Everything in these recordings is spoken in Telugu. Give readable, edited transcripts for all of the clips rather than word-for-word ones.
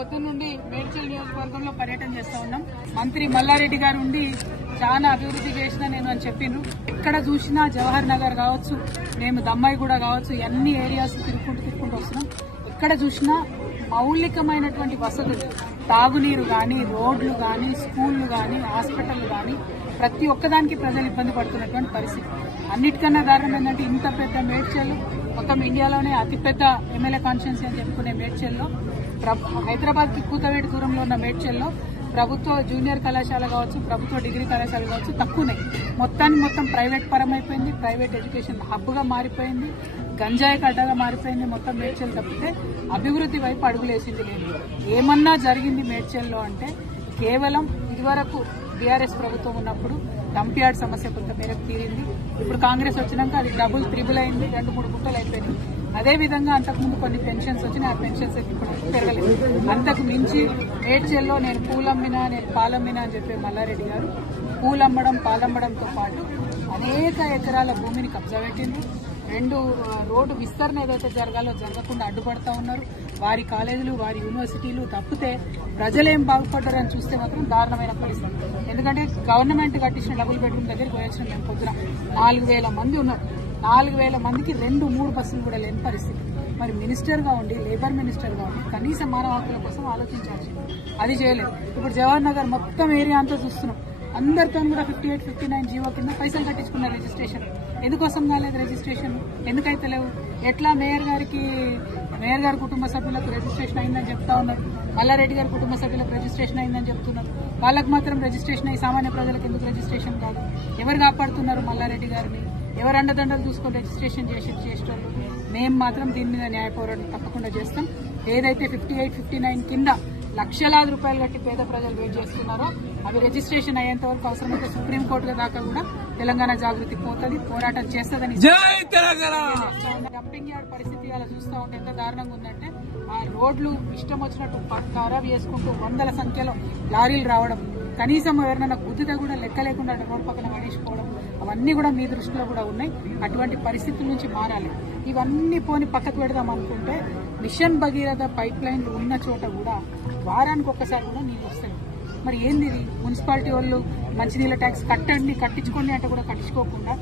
పొద్దున్న నుండి మేడ్చల్ నియోజకవర్గంలో పర్యటన చేస్తా ఉన్నాం. మంత్రి మల్లారెడ్డి గారు ఉండి చాలా అభివృద్ధి చేసినా నేను అని చెప్పిండ్రు. ఎక్కడ చూసినా జవహర్ నగర్ కావచ్చు, మేము దమ్మాయి కూడా కావచ్చు, అన్ని ఏరియాస్ తిరుక్కుంటూ వస్తున్నాం. ఎక్కడ చూసినా మౌలికమైనటువంటి వసతులు, తాగునీరు గాని, రోడ్లు గాని, స్కూళ్లు గాని, హాస్పిటల్ గాని ప్రతి ఒక్కదానికి ప్రజలు ఇబ్బంది పడుతున్నటువంటి పరిస్థితి. అన్నిటికన్నా దారుణం ఏంటంటే ఇంత పెద్ద మేడ్చల్, మొత్తం ఇండియాలోనే అతిపెద్ద ఎమ్మెల్యే కాన్స్టిట్యున్సీ అని చెప్పుకునే మేడ్చల్లో, హైదరాబాద్ కి కూతవేటి దూరంలో ఉన్న మేడ్చల్లో ప్రభుత్వ జూనియర్ కళాశాల కావచ్చు, ప్రభుత్వ డిగ్రీ కళాశాల కావచ్చు తక్కువనే. మొత్తం ప్రైవేట్ పరం అయిపోయింది. ప్రైవేట్ ఎడ్యుకేషన్ హబ్ గా మారిపోయింది. గంజాయి గడ్డగా మారిపోయింది. మొత్తం మేడ్చల్ తప్పితే అభివృద్ధి వైపు అడుగులేసింది లేదు. ఏమన్నా జరిగింది మేడ్చల్లో అంటే కేవలం ఇదివరకు బీఆర్ఎస్ ప్రభుత్వం ఉన్నప్పుడు డంప్యార్డ్ సమస్య కొంత మేరకు తీరింది. ఇప్పుడు కాంగ్రెస్ వచ్చినాక అది డబుల్ త్రిబుల్ అయింది, 2-3 గుంటలు అయిపోయింది. అదేవిధంగా అంతకుముందు కొన్ని పెన్షన్స్ వచ్చినాయి, ఆ పెన్షన్స్ ఇప్పుడు పెరగలేదు. అంతకు మించి మేడ్చల్లో నేను పూలమ్మినా, నేను పాలమ్మినా అని చెప్పే మల్లారెడ్డి గారు పూలమ్మడం, పాలమ్మడంతో పాటు అనేక ఎకరాల భూమిని కబ్జా పెట్టిండ్రు. 2 రోడ్డు విస్తరణ ఏదైతే జరగాలో జరగకుండా అడ్డుపడతా ఉన్నారు. వారి కాలేజీలు, వారి యూనివర్సిటీలు తప్పితే ప్రజలేం బాగుపడ్డారని చూస్తే మాత్రం దారుణమైన పరిస్థితి. ఎందుకంటే గవర్నమెంట్ కట్టించిన డబుల్ బెడ్రూమ్ దగ్గరికి పోయొచ్చిన మేము పొద్దున 4,000 మంది ఉన్నారు. 4,000 మందికి 2-3 బస్సులు కూడా లేని పరిస్థితి. మరి మినిస్టర్ గా ఉండి, లేబర్ మినిస్టర్ గా ఉండి కనీస మానవ హక్కుల కోసం ఆలోచించాల్సింది, అది చేయలేదు. ఇప్పుడు జవహర్ నగర్ మొత్తం ఏరియా అంతా చూస్తున్నాం. అందరితో కూడా 58, 59 జీవో కింద పైసలు కట్టించుకున్నారు రిజిస్ట్రేషన్. ఎందుకోసం కాలేదు రిజిస్ట్రేషన్? ఎందుకైతే లేవు? ఎట్లా మేయర్ గారి కుటుంబ సభ్యులకు రిజిస్ట్రేషన్ అయిందని చెప్తా ఉన్నారు, మల్లారెడ్డి గారి కుటుంబ సభ్యులకు రిజిస్ట్రేషన్ అయిందని చెప్తున్నారు. వాళ్ళకు మాత్రం రిజిస్ట్రేషన్ అయ్యి సామాన్య ప్రజలకు ఎందుకు రిజిస్ట్రేషన్ కాదు? ఎవరు కాపాడుతున్నారు మల్లారెడ్డి గారిని? ఎవరు అండదండలు చూసుకొని రిజిస్ట్రేషన్ చేసేటోళ్ళు? మేము మాత్రం దీని మీద న్యాయ పోరాటం తప్పకుండా చేస్తాం. ఏదైతే 58, 59 కింద లక్షలాది రూపాయలు కట్టి పేద ప్రజలు వెయిట్ చేస్తున్నారో అవి రిజిస్ట్రేషన్ అయ్యేంత వరకు అవసరమైతే సుప్రీంకోర్టు దాకా కూడా తెలంగాణ జాగృతి పోతుంది, పోరాటం చేస్తుందని. డంపింగ్ యార్డ్ పరిస్థితి అలా చూస్తూ ఉంటే ఎంత దారుణంగా ఉందంటే ఆ రోడ్లు ఇష్టం వచ్చినట్టు ఖరాబ్ చేసుకుంటూ 100ల సంఖ్యలో లారీలు రావడం, కనీసం ఎవరైనా గుద్దితే కూడా లెక్క లేకుండా రోడ్ పక్కన పడేసుకోవడం, అవన్నీ కూడా మీ దృష్టిలో కూడా ఉన్నాయి. అటువంటి పరిస్థితుల నుంచి మారాలి. ఇవన్నీ పోని పక్కకు పెడదాం అనుకుంటే మిషన్ భగీరథ పైప్ లైన్లు ఉన్న చోట కూడా వారానికి ఒక్కసారి కూడా నీళ్ళు వస్తాయి. మరి ఏంది ఇది? మున్సిపాలిటీ వాళ్ళు మంచినీళ్ళ ట్యాక్స్ కట్టించుకోండి అంటే కూడా కట్టించుకోకుండా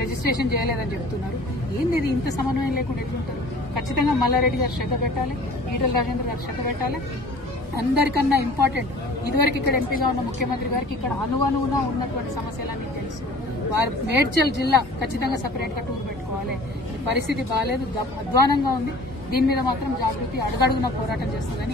రిజిస్ట్రేషన్ చేయలేదని చెప్తున్నారు. ఏంది ఇది? ఇంత సమన్వయం లేకుండా ఎట్లుంటారు? ఖచ్చితంగా మల్లారెడ్డి గారు శ్రద్ధ పెట్టాలి, ఈటల రాజేంద్ర గారు శ్రద్ధ పెట్టాలి. అందరికన్నా ఇంపార్టెంట్, ఇదివరకు ఇక్కడ ఎంపీగా ఉన్న ముఖ్యమంత్రి గారికి ఇక్కడ అణువణువున ఉన్నటువంటి సమస్యలన్నీ తెలుసు. వారు మేడ్చల్ జిల్లా ఖచ్చితంగా సపరేట్ గా టూర్ పెట్టుకోవాలి. ఈ పరిస్థితి బాగాలేదు, అధ్వానంగా ఉంది. దీని మీద మాత్రం జాగృతి అడుగడుగున పోరాటం చేస్తుందని